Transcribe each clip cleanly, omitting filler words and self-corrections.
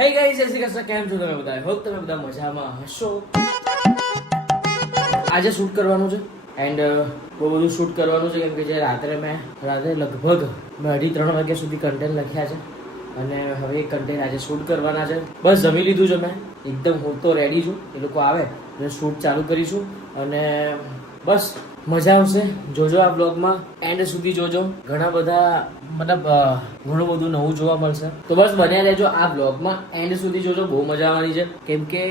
હે ગાઈસ, જય શ્રી કૃષ્ણ. કેમ છો તમે બધા? હોપ તમે બધા મજામાં હશો. આજે શૂટ કરવાનું છે એન્ડ બહુ બધું શૂટ કરવાનું છે કેમ કે જે રાત્રે લગભગ 2:30 વાગ્યા સુધી કન્ટેન્ટ લખ્યા છે અને હવે એ કન્ટેન્ટ આજે શૂટ કરવાના છે. બસ જમી લીધું છે મેં, એકદમ હું તો રેડી છું. એ લોકો આવે એટલે શૂટ ચાલુ કરીશું અને બસ મજા આવશે. જોજો આ બ્લોગમાં, એન્ડ સુધી જોજો. ઘણા બધા મતલબ ઘણું બધું નવું જોવા મળશે. તો બસ બન્યા રહેજો આ બ્લોગમાં, એન્ડ સુધી જોજો. બહુ મજા આવવાની છે કેમ કે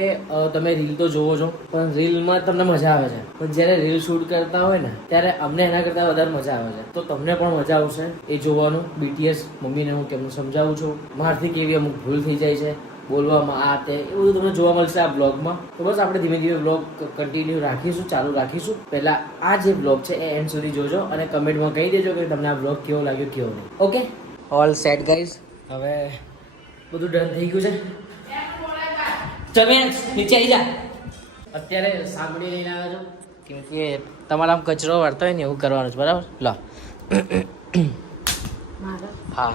તમે રીલ તો જોવો છો પણ રીલમાં તમને મજા આવે છે, પણ જ્યારે રીલ શૂટ કરતા હોય ને ત્યારે અમને એના કરતાં વધારે મજા આવે છે. તો તમને પણ મજા આવશે એ જોવાનું. બીટીએસ મમ્મીને હું કેમનું સમજાવું છું, મારથી કેવી અમુક ભૂલ થઈ જાય છે બોલવામાં, આ તે એ બધું તમને જોવા મળશે આ બ્લોગમાં. તો બસ આપણે ધીમે ધીમે બ્લોગ કન્ટિન્યુ રાખીશું, ચાલુ રાખીશું. પહેલા આ જે બ્લોગ છે એ એન્ડ સુધી જોજો અને કમેન્ટમાં કહી દેજો કે તમને આ બ્લોગ કેવો લાગ્યો કેવો નહીં. Okay, all set guys. હવે બધું ડન થઈ ગયું છે. ચમે નીચે આવી જા. અત્યારે સાંભળી લઈને આવ્યો છો કેમ કે તમારા આમ કચરો વાળતો હોય ને એવું કરવાનું છે, બરાબર? લો હા,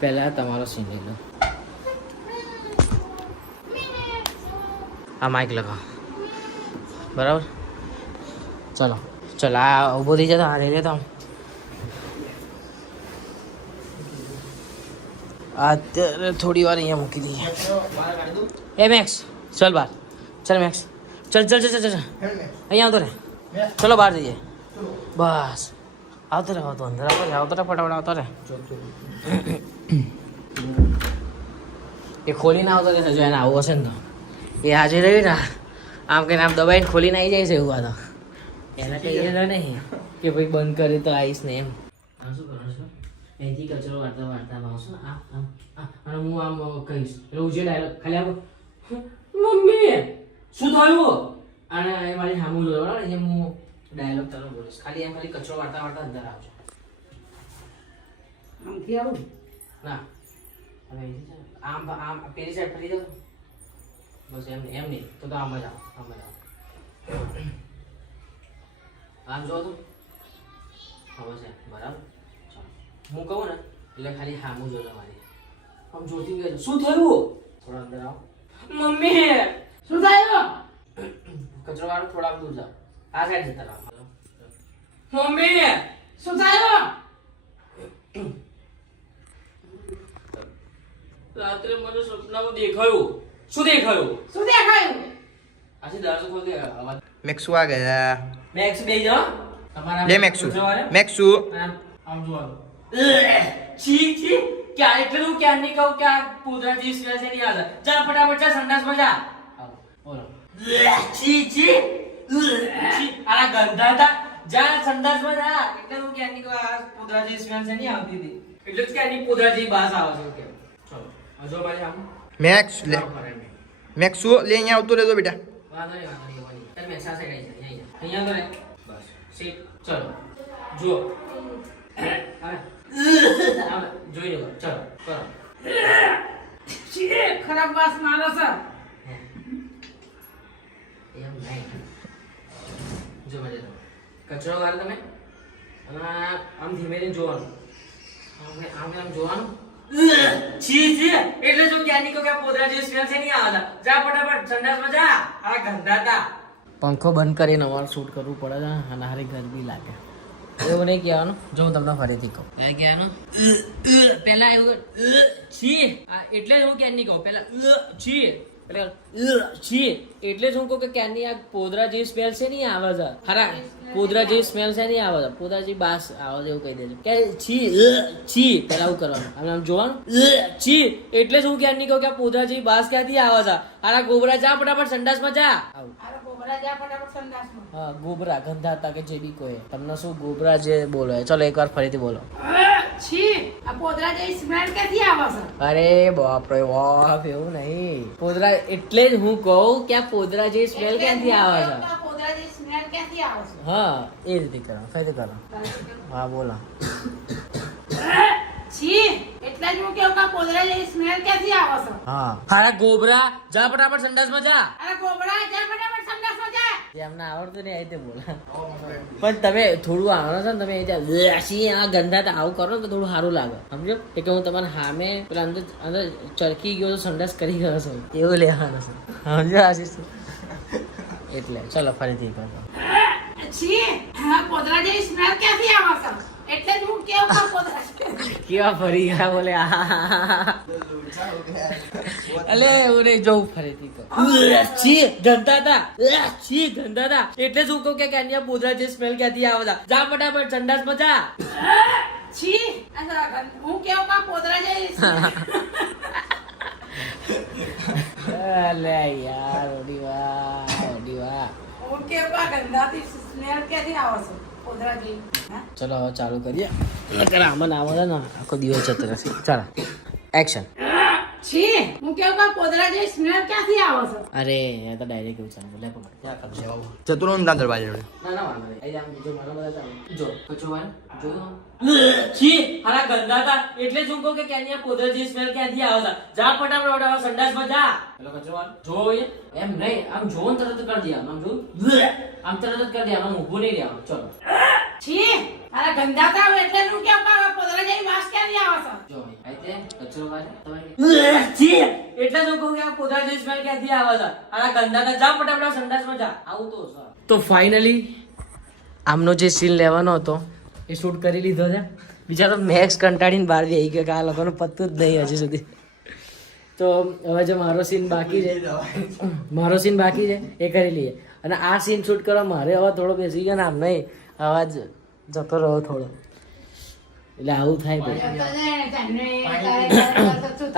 પહેલા તમારો સીન લઈ લો. આ માઇક લગાવો, બરાબર? ચલો ચલો, આ ઊભો થઈ જતો, આ લઈ લેતો. અત્યારે થોડી વાર અહીંયા મૂકી દઈએ. એ મેક્સ ચલ બહાર, ચલ મેક્સ, ચલ ચલ ચલ ચલ ચલ અહીંયા આવતો રે. ચલો બહાર જઈએ. બસ આવતો રે, આવતો અંદર આવતો રે, આવતો રે, ફટાફટ આવતો રે. એ ખોલીને આવતો રહેશે જો એને આવું હશે ને તો. એ આજે રહ્યું ને આમ કહીને આમ દબાઈને ખોલીને આવી જાય છે એવું. આ તો એના કહીએ નહીં કે ભાઈ બંધ કરી તો આવીશ ને એમ. આમ શું કરવાનું છે? અહીંથી કચરો વાળતા વાળતા આવશો ને આમ અને હું આમ કહીશ એટલે હું જે ડાયલોગ ખાલી આમ મમ્મી શું થયું અને એ મારી સામું જોયો બરાબર, એટલે હું ડાયલોગ તને બોલીશ. ખાલી એમ ખાલી કચરો વાળતા વાળતા અંદર આવજો. આમથી આવું ના હવે આમ આમ પેલી સાઈડ ફરી જાવ. બસ એમ નહીં તો આમ જ આવો, આમ જ આવો. આમ જો તું હવે છે બરાબર. હું કહું ને એટલે ખાલી હામું જોજો મારી. આમ જોતી ગયો શું થયું? થોડા અંદર આવો. મમ્મી શું થયું? કચરો વાળો થોડા દૂર જાઓ, આ સાઈડ જતા રહો. મમ્મી શું થયું? રાત્રે મને સપનામાં દેખાયું. શું દેખાયું? શું દેખાયું? આછી દરવાજો ખોલ દે. મેક્સુ આ ગયા. મેક્સ બે જા તમારા લે મેક્સુ મેક્સુ આમ જોવાનું. છી છી ક્યાં એટલું ક્યાં નહીં કહું કે આ પુદરાજી સ્મેલ છે નહીં આવે. જા ફટાફટ જા સંડાસમાં જા. બોલો. છી છી છી આલા ગંધા હતા. જા સંડાસમાં જા. એટલે હું ક્યાં નહીં કહું આ પુદરાજી સ્મેલ છે નહીં આવતી હતી. એટલે જ ક્યાં નહીં પુદરાજી બાસ આવે છે કે. ચલો હજો મારી આમ મેક્સ લે મેક્સુ લે અહીંયા આવતો રહેજો બેટા. વાંધો નહીં. તમે મેક્સ આ સાઈડ આવી જા. અહીંયા તો રે. બસ સીટ. ચલો જો જોઈ લો. ચલો કરો. ખરાબ વાસ મારો છે. એમ નહીં જો મજા તો કચરો વાળો તમે અને આમ ધીમે ધીમે જોવાનું. આમ જોવાનું. છી છી એટલે શું ક્યાં નીકળો કે પોદરા જેવી સ્મેલ છે નહીં આવતા. જા ફટાફટ સંડાસમાં જા. આ ગંદા હતા. પંખો બંધ કરીને અમારે શૂટ કરવું પડે છે અને હારી ગરમી લાગે. એવું નહીં કહેવાનું. જો હું તમને ફરીથી કહું કહેવાનું પહેલા એવું છી એટલે જ હું ક્યાં નહીં કહું. પહેલા છી એટલે છી એટલે જ હું કહું કે ક્યાંની આ પોદરા જેવી સ્મેલ છે નહીં આવે છે. ખરા પોદરા જેવી સ્મેલ છે નહીં આવે છે. પોદરા જેવી બાસ આવે છે એવું કહી દેજો કે છી છી પહેલા આવું કરવાનું. આમ જોવાનું. છી એટલે જ હું ક્યાં નહીં કહું કે આ પોદરા જેવી બાસ ક્યાંથી આવે છે. આરા ગોબરા જા ફટાફટ સંડાસમાં જા. આવું હા ગોબરા ગંધા હતા કે જે બી કોઈ તમને શું ગોબરા જે બોલો. ચલો એકવાર ફરીથી બોલો. છી આ પોદરા જેવી સ્મેલ ક્યાંથી આવે છે? અરે બાપ રે બાપ એવું નહીં. પોદરા એટલે જ હું કહું કે આ પોદરા જેવી સ્મેલ ક્યાંથી આવે છે. પોદરા જેવી સ્મેલ ક્યાંથી આવે છે? હા એ રીતે કરો, ફરીથી કરો. હા બોલો. છી એટલે જ હું કહું કે પોદરા જેવી સ્મેલ ક્યાંથી આવે છે? હા હારા ગોબરા જા ફટાફટ સંડાસમાં જા. અરે ગોબરા જા ફટાફટ સંડાસમાં જા. એમને આવડતું નહીં આવી રીતે બોલા. પણ તમે થોડું આવડો છો ને તમે આ ગંદા તો આવું કરો ને તો થોડું સારું લાગે સમજો કે હું તમારા સામે પેલા અંદર અંદર ચરકી ગયો તો સંડાસ કરી ગયો છું એવું લેવાનું છે સમજો આશીષ એટલે ચલો ફરીથી કરો. છી આ પોદરા જેવી સ્મેલ ક્યાંથી આવે છે એટલે જ હું કેવું કે પોદરા છે. કેવા ફરી ગયા બોલે અલે એવું નહીં જવું ફરીથી કહો. છી ગંદા હતા છી ગંદા હતા એટલે જ હું કહું કે કાન્યા પોદરા જે સ્મેલ ક્યાંથી આવે છે જા ફટાફટ સંડાસ માં જા. છી હું કેવું કે પોદરા જેવી smell. અલે યાર ઓડી વાહ હું કેવું કે ગંદાથી સ્મેલ ક્યાંથી આવે છે પોદરા જેવી. હા? ચલો હવે ચાલુ કરીએ નકર આમાં ના આવે ને આખો દિવસ જતો રહેશે. ચાલો એક્શન. છી હું કેવું કે પોદરા જેવી સ્મેલ ક્યાંથી આવે છે. અરે એ તો ડાયરેક્ટ એવું ચાલે બોલે પકડ ક્યાં કરજે ચતુર્ણ ના દરવાજે ના વાંધો નહીં અહીં આમ જો મને બધા ચાલે જો કચો વાર જોયો છી હારા ગંદા હતા એટલે જ હું કહું કે ક્યાંની પોદરા જેવી સ્મેલ ક્યાંથી આવે છે જા ફટાફટ ઓડા સંડાસમાં જા પેલો કચો વાર જો એમ નહીં આમ જોન તરત કરી દે આમ જો આમ તરત જ કરી દે આમ ઊભું નહીં રહેવાનું. ચલો છી અરે ગંદા થાવ એટલે હું કેવું કે પોદરા જેવી વાસ ક્યાંથી આવે છે. જો આઈતે કચરો વાર છી એટલે જ હું કહું કે આ પોદરા જેવી સ્મેલ ક્યાંથી આવે છે હારા ગંદા હતા જા ફટાફટ સંડાસમાં જા આવું તો ફાઇનલી આમનો જે સીન લેવાનો હતો એ શૂટ કરી લીધો છે. બિચારો મેક્સ કંટાળીને બહાર આવી ગયો કે આ લોકોનું પતું જ નહીં હજી સુધી. તો હવે જો મારો સીન બાકી છે એ કરી લઈએ. અને આ સીન શૂટ કરવા મારે હવે થોડો બેસી ગયો ને આમ નહીં અવાજ જતો રહ્યો થોડો એટલે આવું થાય ભાઈ.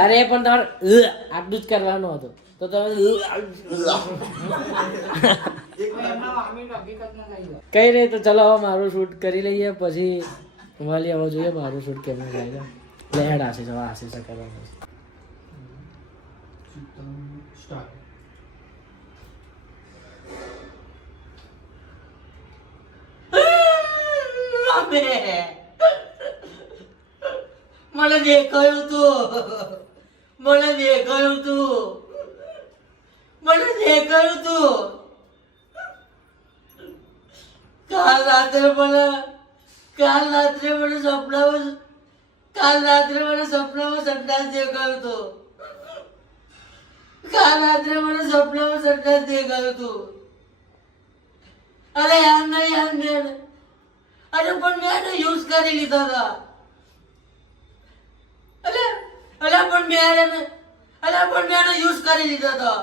અરે પણ તમારે આટલું જ કરવાનું હતું તો તમે કઈ નહીં. તો ચલો હવે મારું શૂટ કરી લઈએ પછી વાલી આવવા જોઈએ મારું શૂટ કેમ જાય એટલે હેડ આશીષ કરવાનું. મને દેખાયું તું કાલ રાત્રે મને સપનામાં સંડાસ દેખાયું તું. અરે યાર નહીં અરે પણ મેં એને યુઝ કરી લીધા હતા. પણ મેં એને યુઝ કરી લીધા હતા.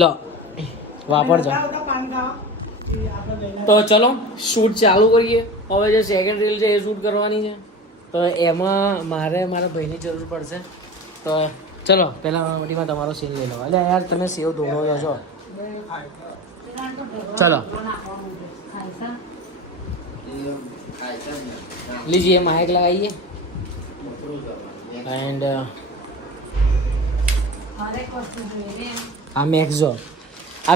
લો વાપરજો. તો ચલો શૂટ ચાલુ કરીએ. હવે જે સેકન્ડ રીલ છે એ શૂટ કરવાની છે તો એમાં મારે મારા ભાઈની જરૂર પડશે. તો ચલો પહેલાં વટીમાં તમારો સીન લઈ લો. એટલે યાર તમે સેવ ધોળો છો. ચલો लीजिए माइक लगाइए एंड આ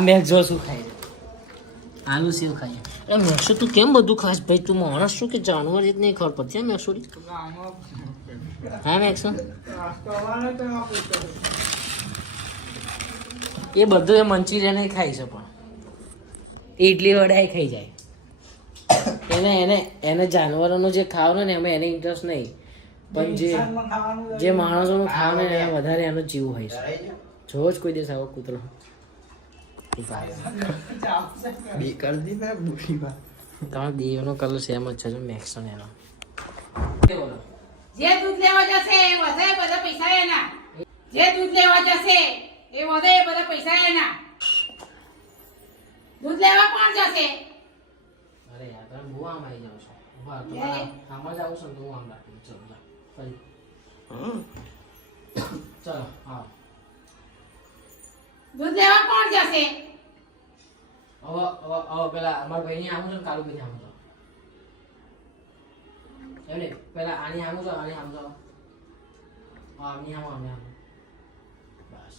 મેક્ઝો શું ખાય છે આલુ સેવ ખાઈએ. એ મેક્સો તું કેમ બધું ખાસ ભાઈ તું માણસ શું કે જાનવર જ નહીં ખબર પડતી મેક્સો હા મેક્સો એ બધું એ મંચુરિયન ખાઈ છે પણ ઇડલી વડા ખાઈ જાય. એને જાનવરોનું જે ખાવાનું ને એમાં એને ઇન્ટરેસ્ટ નહીં પણ જે માણસોનું ખાવાનું ને એને વધારે એનો જીવ હોય છે. જોવો જ કોઈ દિવસ આવો કૂતરો તમારા દેવનો કલર સેમ જ છે જો મેક્સો ને એનો. જે દૂધ લેવા જશે એ વધે બધા પૈસા એના. જે દૂધ લેવા જશે એ વધે બધા પૈસા એના. દૂધ લેવા કોણ જશે? અરે યાર તમે બહુ આમ આવી જાવ છો. આમ જ આવું છો ને તો હું આમ રાખું. ચલો ફરી ચલો હા દૂધ લેવા કોણ જશે? હવે પેલા અમારા ભાઈ ને આવું છે ને કાલુ ભાઈ આવું એટલે પેલા આની આમ જો આની આમ જો આની આમ બસ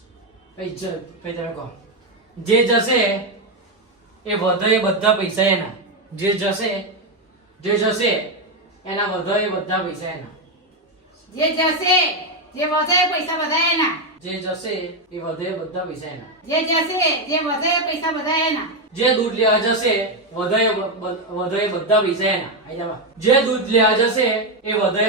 પછી તમે કહો જે જશે એ વધે એ બધા પૈસા એના જે જશે એના વધે એ બધા પૈસા એના જે જશે જે વધે પૈસા બધા એના જે જશે એ વધે એ બધા પૈસા એના જે જશે જે વધે પૈસા બધા એના જે દૂધ લેવા જશે વધે એ બધા પૈસા એના આઈ જા જે દૂધ લેવા જશે એ વધે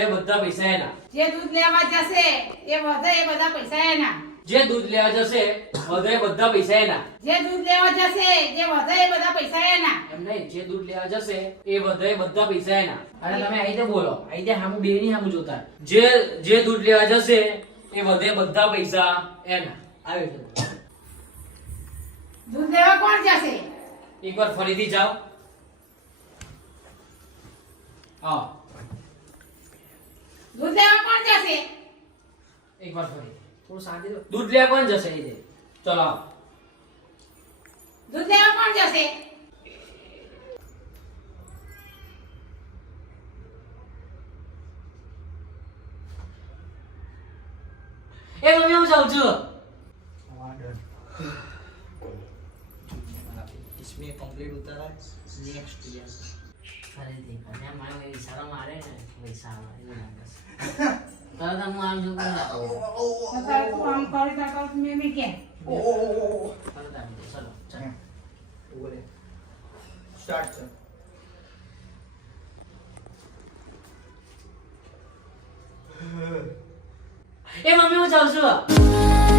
એ બધા પૈસા એના જે દૂધ લેવા જશે એ વધે એ બધા પૈસા એના જે દૂધ લેવા જશે વધે એ બધા પૈસા એના જે દૂધ લેવા જશે જે વધે એ બધા પૈસા એના એમ નહીં જે દૂધ લેવા જશે એ વધે એ બધા પૈસા એના અને તમે આ રીતે બોલો આ રીતે હામું બે ની હામું જોતા જે દૂધ લેવા જશે એ વધે એ બધા પૈસા એના આવી રીતે દૂધ લેવા કોણ જશે એકવાર ફરીથી જાઓ હા દૂધ લેવા કોણ જશે એકવાર ફરી થોડું શાંતિ દૂધ લેવા કોણ જશે એ ચલો આવો. દૂધ લેવા કોણ જશે એ મમ્મી હું જાઉં છું इसमें कंप्लीट उतारा नेक्स्ट ईयर અરે દેખ અને મારે ઈશારો મારે ને પૈસા આવે એવું લાગે છે તરત હું આમ જો કરી તો તારે તું આમ કરી કાકા મેં કે તરત આમ ચલો ચાલો बोले स्टार्ट कर એ મમ્મી હું જાઉં છું